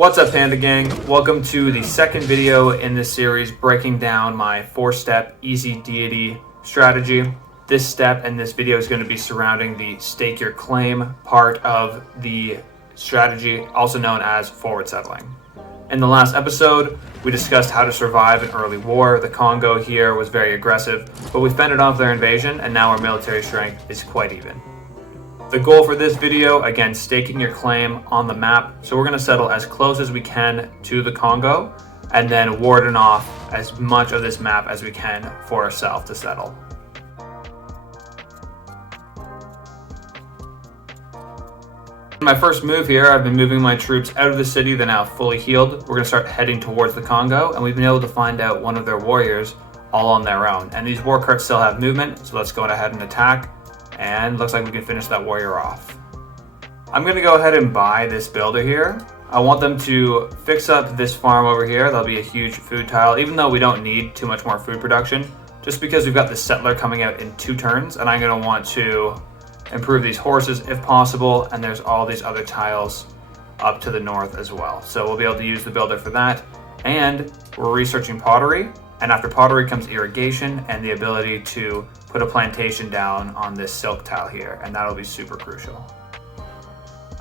What's up, Panda Gang? Welcome to the second video in this series breaking down my 4-step easy deity strategy. This step and this video is going to be surrounding the stake your claim part of the strategy, also known as forward settling. In the last episode, we discussed how to survive an early war. The Congo here was very aggressive, but we fended off their invasion, and now our military strength is quite even. The goal for this video, again, staking your claim on the map. So we're going to settle as close as we can to the Congo and then warden off as much of this map as we can for ourselves to settle. In my first move here, I've been moving my troops out of the city. They're now fully healed. We're going to start heading towards the Congo, and we've been able to find out one of their warriors all on their own. And these war carts still have movement, so let's go ahead and attack. And looks like we can finish that warrior off. I'm going to go ahead and buy this builder here. I want them to fix up this farm over here. That'll be a huge food tile, even though we don't need too much more food production, just because we've got this settler coming out in 2 turns, and I'm going to want to improve these horses if possible, and there's all these other tiles up to the north as well. So we'll be able to use the builder for that, and we're researching pottery, and after pottery comes irrigation and the ability to put a plantation down on this silk tile here, and that'll be super crucial.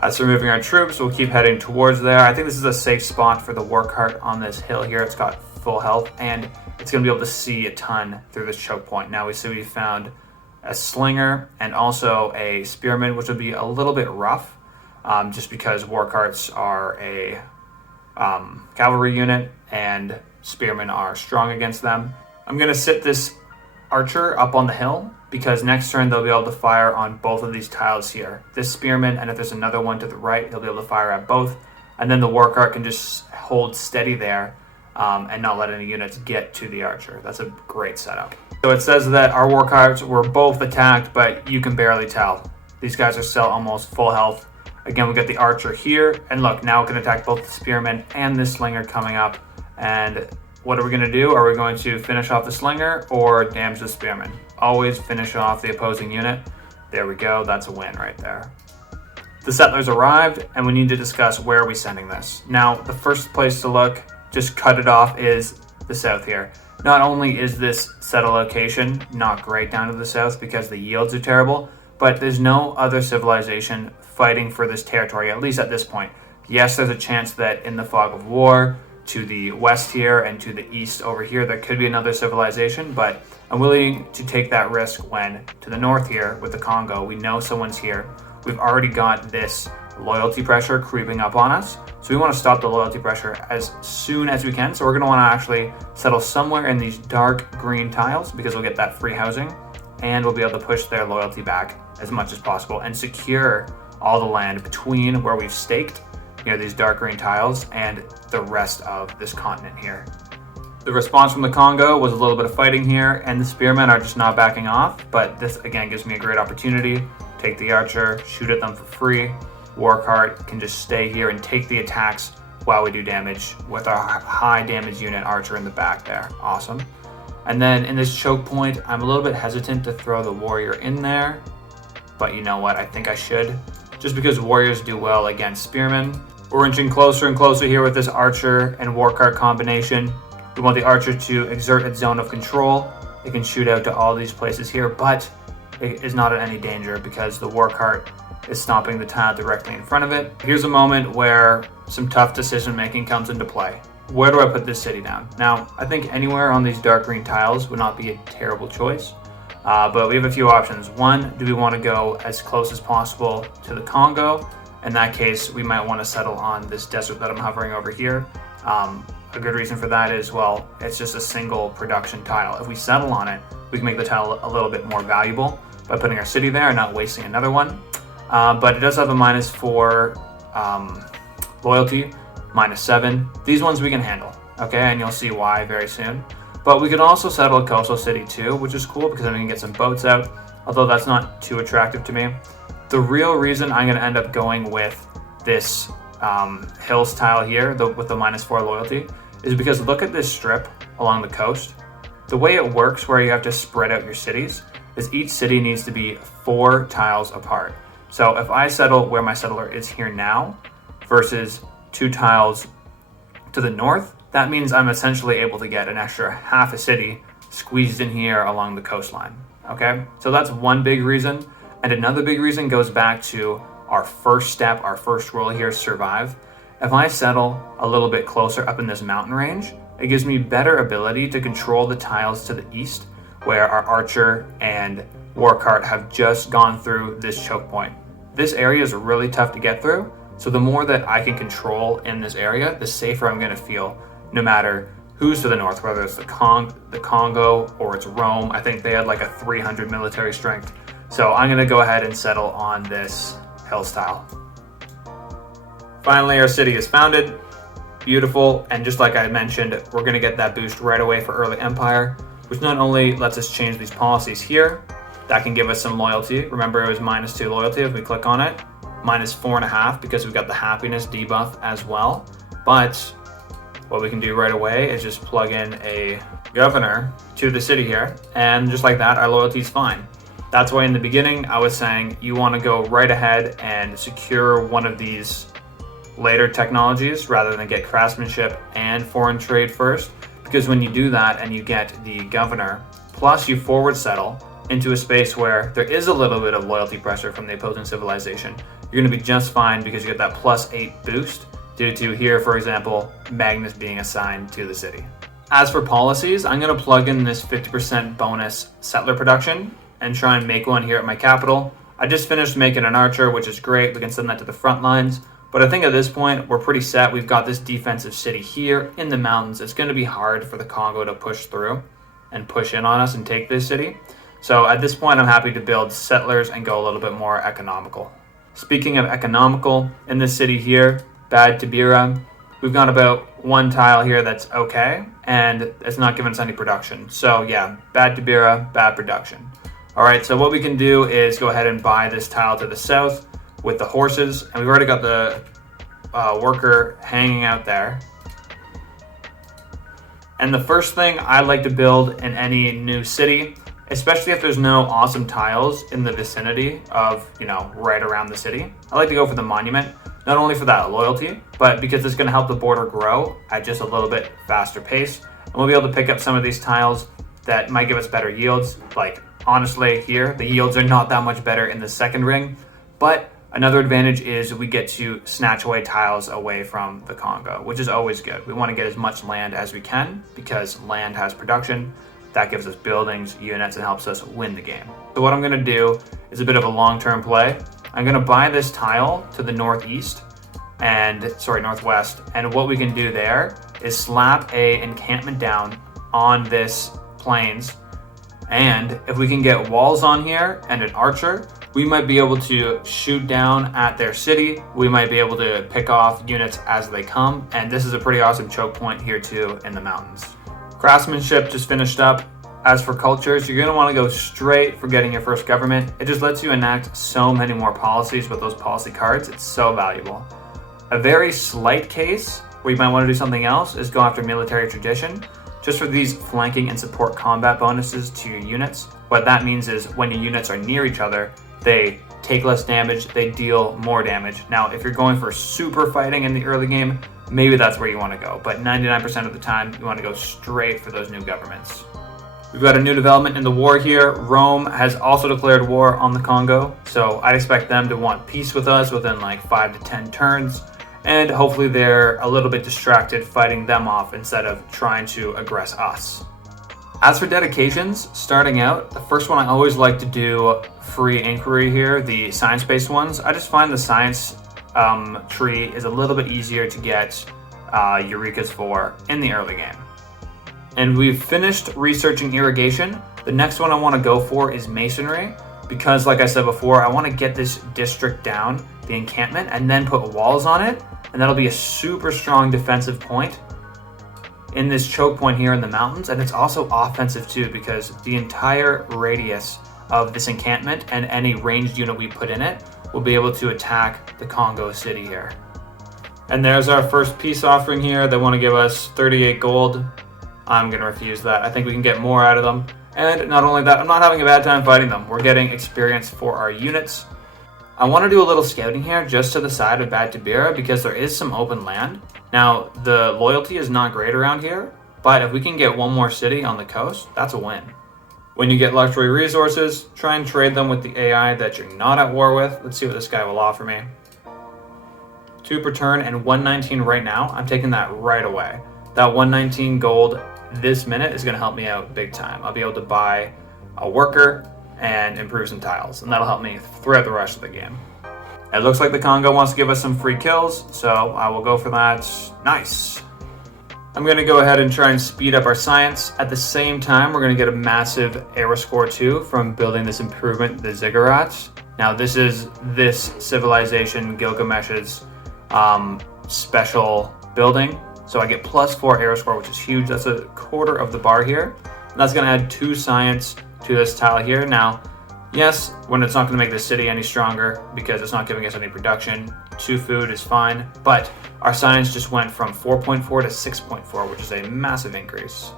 As for moving our troops, we'll keep heading towards there. I think this is a safe spot for the war cart on this hill here. It's got full health, and it's going to be able to see a ton through this choke point. Now we see we found a slinger and also a spearman, which would be a little bit rough, just because war carts are a cavalry unit and spearmen are strong against them. I'm going to sit this archer up on the hill because next turn they'll be able to fire on both of these tiles here. This spearman, and if there's another one to the right, he'll be able to fire at both, and then the war cart can just hold steady there and not let any units get to the archer. That's a great setup. So it says that our war carts were both attacked, but you can barely tell. These guys are still almost full health. Again, we got the archer here, and look, now we can attack both the spearman and the slinger coming up. And what are we going to do? Are we going to finish off the slinger or damage the spearman? Always finish off the opposing unit. There we go. That's a win right there. The settlers arrived, and we need to discuss where are we sending this. Now, the first place to look, just cut it off, is the south here. Not only is this settle location not great down to the south because the yields are terrible, but there's no other civilization fighting for this territory, at least at this point. Yes, there's a chance that in the fog of war, to the west here and to the east over here, there could be another civilization, but I'm willing to take that risk when to the north here with the Congo, we know someone's here. We've already got this loyalty pressure creeping up on us, so we want to stop the loyalty pressure as soon as we can. So we're going to want to actually settle somewhere in these dark green tiles because we'll get that free housing, and we'll be able to push their loyalty back as much as possible and secure all the land between where we've staked, these dark green tiles, and the rest of this continent here. The response from the Congo was a little bit of fighting here, and the spearmen are just not backing off, but this again gives me a great opportunity. Take the archer, shoot at them for free. War cart can just stay here and take the attacks while we do damage with our high damage unit archer in the back there. Awesome. And then in this choke point, I'm a little bit hesitant to throw the warrior in there, but you know what, I think I should, just because warriors do well against spearmen. We're inching closer and closer here with this archer and war cart combination. We want the archer to exert its zone of control. It can shoot out to all these places here, but it is not in any danger because the war cart is stomping the tile directly in front of it. Here's a moment where some tough decision making comes into play. Where do I put this city down? Now, I think anywhere on these dark green tiles would not be a terrible choice, but we have a few options. One, do we want to go as close as possible to the Congo? In that case, we might want to settle on this desert that I'm hovering over here. A good reason for that is, well, it's just a single production tile. If we settle on it, we can make the tile a little bit more valuable by putting our city there and not wasting another one. But it does have a -4 loyalty, -7. These ones we can handle, okay? And you'll see why very soon. But we can also settle a coastal city too, which is cool because then we can get some boats out, although that's not too attractive to me. The real reason I'm going to end up going with this hills tile here with the -4 loyalty is because look at this strip along the coast. The way it works where you have to spread out your cities is each city needs to be 4 tiles apart. So if I settle where my settler is here now versus 2 tiles to the north, that means I'm essentially able to get an extra half a city squeezed in here along the coastline. Okay, so that's one big reason. And another big reason goes back to our first step, our first rule here, survive. If I settle a little bit closer up in this mountain range, it gives me better ability to control the tiles to the east, where our archer and war cart have just gone through this choke point. This area is really tough to get through, so the more that I can control in this area, the safer I'm going to feel, no matter who's to the north, whether it's the Congo or it's Rome. I think they had like a 300 military strength. So I'm going to go ahead and settle on this hill style. Finally, our city is founded. Beautiful, and just like I mentioned, we're going to get that boost right away for early empire, which not only lets us change these policies here, that can give us some loyalty. Remember, it was -2 loyalty if we click on it, -4.5 because we've got the happiness debuff as well. But what we can do right away is just plug in a governor to the city here, and just like that, our loyalty is fine. That's why in the beginning I was saying you want to go right ahead and secure one of these later technologies rather than get craftsmanship and foreign trade first, because when you do that and you get the governor plus you forward settle into a space where there is a little bit of loyalty pressure from the opposing civilization, you're going to be just fine because you get that +8 boost due to here, for example, Magnus being assigned to the city. As for policies, I'm going to plug in this 50% bonus settler production and try and make one here at my capital. I just finished making an archer, which is great. We can send that to the front lines. But I think at this point, we're pretty set. We've got this defensive city here in the mountains. It's going to be hard for the Congo to push through and push in on us and take this city. So at this point, I'm happy to build settlers and go a little bit more economical. Speaking of economical, in this city here, Bad Tabira, we've got about 1 tile here that's okay, and it's not giving us any production. So yeah, Bad Tabira, bad production. All right, so what we can do is go ahead and buy this tile to the south with the horses, and we've already got the worker hanging out there. And the first thing I like to build in any new city, especially if there's no awesome tiles in the vicinity of, right around the city, I like to go for the monument, not only for that loyalty, but because it's going to help the border grow at just a little bit faster pace. And we'll be able to pick up some of these tiles that might give us better yields. Like, honestly, here, the yields are not that much better in the second ring, but another advantage is we get to snatch away tiles away from the Congo, which is always good. We want to get as much land as we can because land has production. That gives us buildings, units, and helps us win the game. So what I'm going to do is a bit of a long-term play. I'm going to buy this tile to the northwest, and what we can do there is slap a encampment down on this plains, and if we can get walls on here and an archer, we might be able to shoot down at their city. We might be able to pick off units as they come, and this is a pretty awesome choke point here too in the mountains. Craftsmanship just finished up. As for cultures, you're going to want to go straight for getting your first government. It just lets you enact so many more policies with those policy cards. It's so valuable. A very slight case where you might want to do something else is go after military tradition, just for these flanking and support combat bonuses to your units. What that means is when your units are near each other, they take less damage, they deal more damage. Now, if you're going for super fighting in the early game, maybe that's where you want to go. But 99% of the time, you want to go straight for those new governments. We've got a new development in the war here. Rome has also declared war on the Congo, so I'd expect them to want peace with us within like 5 to 10 turns, and hopefully they're a little bit distracted fighting them off instead of trying to aggress us. As for dedications, starting out, the first one I always like to do free inquiry here, the science-based ones. I just find the science tree is a little bit easier to get Eureka's for in the early game. And we've finished researching irrigation. The next one I want to go for is masonry, because like I said before, I want to get this district down, the encampment, and then put walls on it, and that'll be a super strong defensive point in this choke point here in the mountains. And it's also offensive too, because the entire radius of this encampment and any ranged unit we put in it will be able to attack the Congo city here. And there's our first peace offering here. They want to give us 38 gold. I'm going to refuse that. I think we can get more out of them. And not only that, I'm not having a bad time fighting them. We're getting experience for our units. I want to do a little scouting here just to the side of Bad Tabira because there is some open land. Now, the loyalty is not great around here, but if we can get one more city on the coast, that's a win. When you get luxury resources, try and trade them with the AI that you're not at war with. Let's see what this guy will offer me. 2 per turn and 119 right now. I'm taking that right away. That 119 gold this minute is going to help me out big time. I'll be able to buy a worker and improve some tiles, and that'll help me throughout the rest of the game. It looks like the Congo wants to give us some free kills, so I will go for that. Nice. I'm going to go ahead and try and speed up our science. At the same time, we're going to get a massive era score too from building this improvement, the ziggurats. Now, this is this civilization, Gilgamesh's special building. So I get +4 era score, which is huge. That's a quarter of the bar here. And that's going to add 2 science to this tile here. Now, yes, when it's not going to make the city any stronger because it's not giving us any production, 2 food is fine, but our science just went from 4.4 to 6.4, which is a massive increase.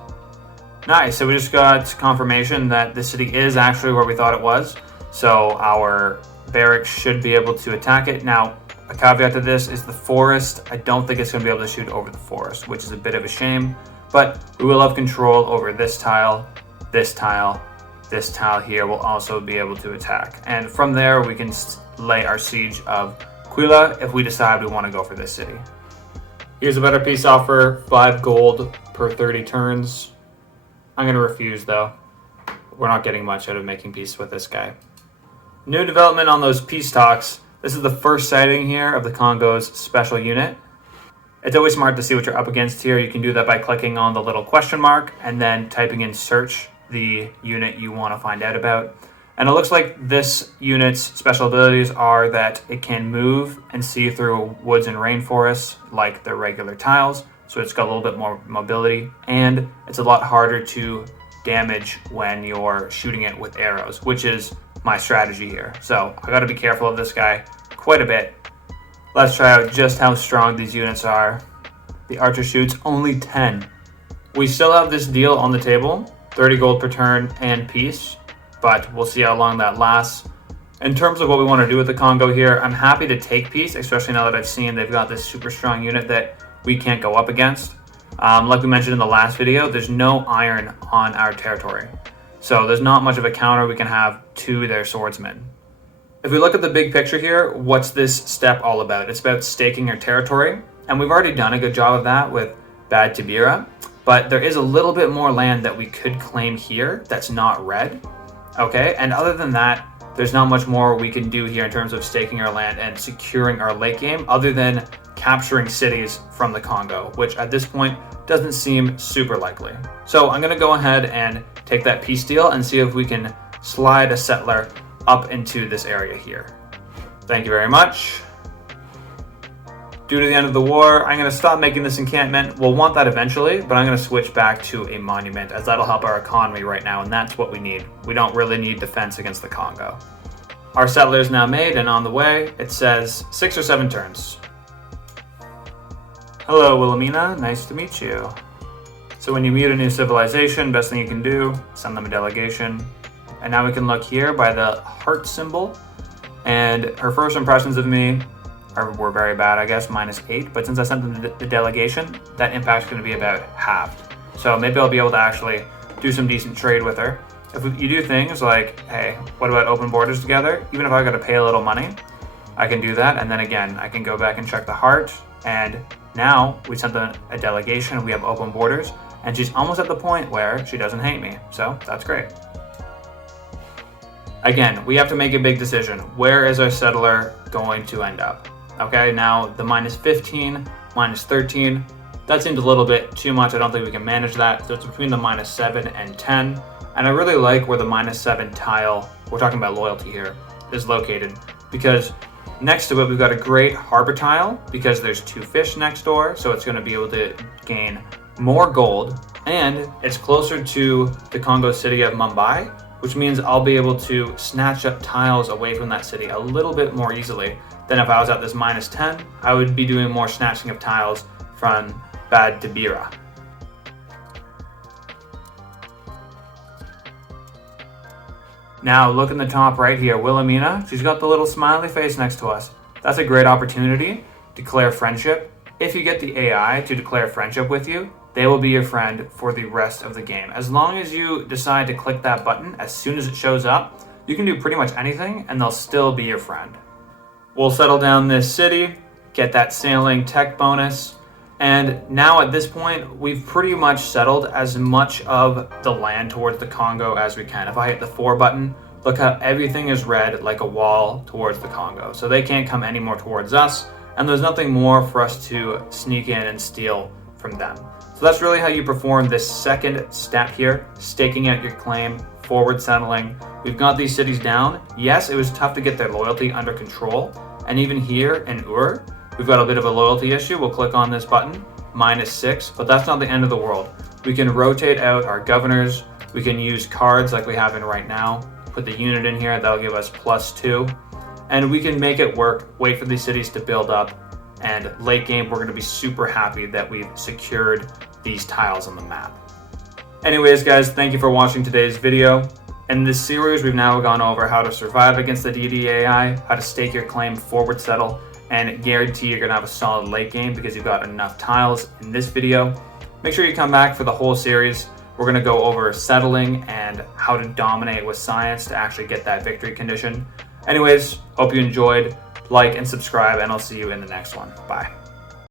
Nice, so we just got confirmation that the city is actually where we thought it was, so our barracks should be able to attack it. Now, a caveat to this is the forest. I don't think it's going to be able to shoot over the forest, which is a bit of a shame, but we will have control over this tile, this tile. This tile here will also be able to attack. And from there, we can lay our siege of Quila if we decide we want to go for this city. Here's a better peace offer, 5 gold per 30 turns. I'm going to refuse though. We're not getting much out of making peace with this guy. New development on those peace talks. This is the first sighting here of the Congo's special unit. It's always smart to see what you're up against here. You can do that by clicking on the little question mark and then typing in search the unit you want to find out about. And it looks like this unit's special abilities are that it can move and see through woods and rainforests like the regular tiles, so it's got a little bit more mobility, and it's a lot harder to damage when you're shooting it with arrows, which is my strategy here. So I got to be careful of this guy quite a bit. Let's try out just how strong these units are. The archer shoots only 10. We still have this deal on the table, 30 gold per turn and peace, but we'll see how long that lasts. In terms of what we want to do with the Congo here, I'm happy to take peace, especially now that I've seen they've got this super strong unit that we can't go up against. Like we mentioned in the last video, there's no iron on our territory, so there's not much of a counter we can have to their swordsmen. If we look at the big picture here, what's this step all about? It's about staking our territory, and we've already done a good job of that with Bad Tabira. But there is a little bit more land that we could claim here that's not red, okay? And other than that, there's not much more we can do here in terms of staking our land and securing our late game other than capturing cities from the Congo, which at this point doesn't seem super likely. So I'm gonna go ahead and take that peace deal and see if we can slide a settler up into this area here. Thank you very much. Due to the end of the war, I'm going to stop making this encampment. We'll want that eventually, but I'm going to switch back to a monument as that'll help our economy right now, and that's what we need. We don't really need defense against the Congo. Our settler is now made and on the way. It says 6 or 7 turns. Hello, Wilhelmina. Nice to meet you. So when you meet a new civilization, best thing you can do, send them a delegation. And now we can look here by the heart symbol. And her first impressions of me were very bad, I guess, -8. But since I sent them the delegation, that impact's going to be about halved. So maybe I'll be able to actually do some decent trade with her. If you do things like, hey, what about open borders together? Even if I got to pay a little money, I can do that. And then again, I can go back and check the heart. And now we sent them a delegation. We have open borders. And she's almost at the point where she doesn't hate me. So that's great. Again, we have to make a big decision. Where is our settler going to end up? Okay, now the -15, -13, that seems a little bit too much. I don't think we can manage that. So it's between the -7 and 10. And I really like where the -7 tile, we're talking about loyalty here, is located. Because next to it, we've got a great harbor tile because there's 2 fish next door. So it's going to be able to gain more gold. And it's closer to the Congo city of Mumbai, which means I'll be able to snatch up tiles away from that city a little bit more easily than if I was at this -10. I would be doing more snatching of tiles from Bad Tabira. Now look in the top right here, Wilhelmina, she's got the little smiley face next to us. That's a great opportunity to declare friendship. If you get the AI to declare friendship with you, they will be your friend for the rest of the game. As long as you decide to click that button as soon as it shows up, you can do pretty much anything and they'll still be your friend. We'll settle down this city, get that sailing tech bonus, and now at this point, we've pretty much settled as much of the land towards the Congo as we can. If I hit the 4 button, look how everything is red like a wall towards the Congo. So they can't come any more towards us, and there's nothing more for us to sneak in and steal from them. So that's really how you perform this second step here, staking out your claim, forward settling. We've got these cities down. Yes, it was tough to get their loyalty under control, and even here in Ur, we've got a bit of a loyalty issue. We'll click on this button, -6, but that's not the end of the world. We can rotate out our governors. We can use cards like we have in right now. Put the unit in here, that'll give us +2. And we can make it work, wait for these cities to build up. And late game, we're gonna be super happy that we've secured these tiles on the map. Anyways, guys, thank you for watching today's video. In this series, we've now gone over how to survive against the Deity AI, how to stake your claim, forward settle, and guarantee you're gonna have a solid late game because you've got enough tiles in this video. Make sure you come back for the whole series. We're gonna go over settling and how to dominate with science to actually get that victory condition. Anyways, hope you enjoyed. Like and subscribe, and I'll see you in the next one. Bye.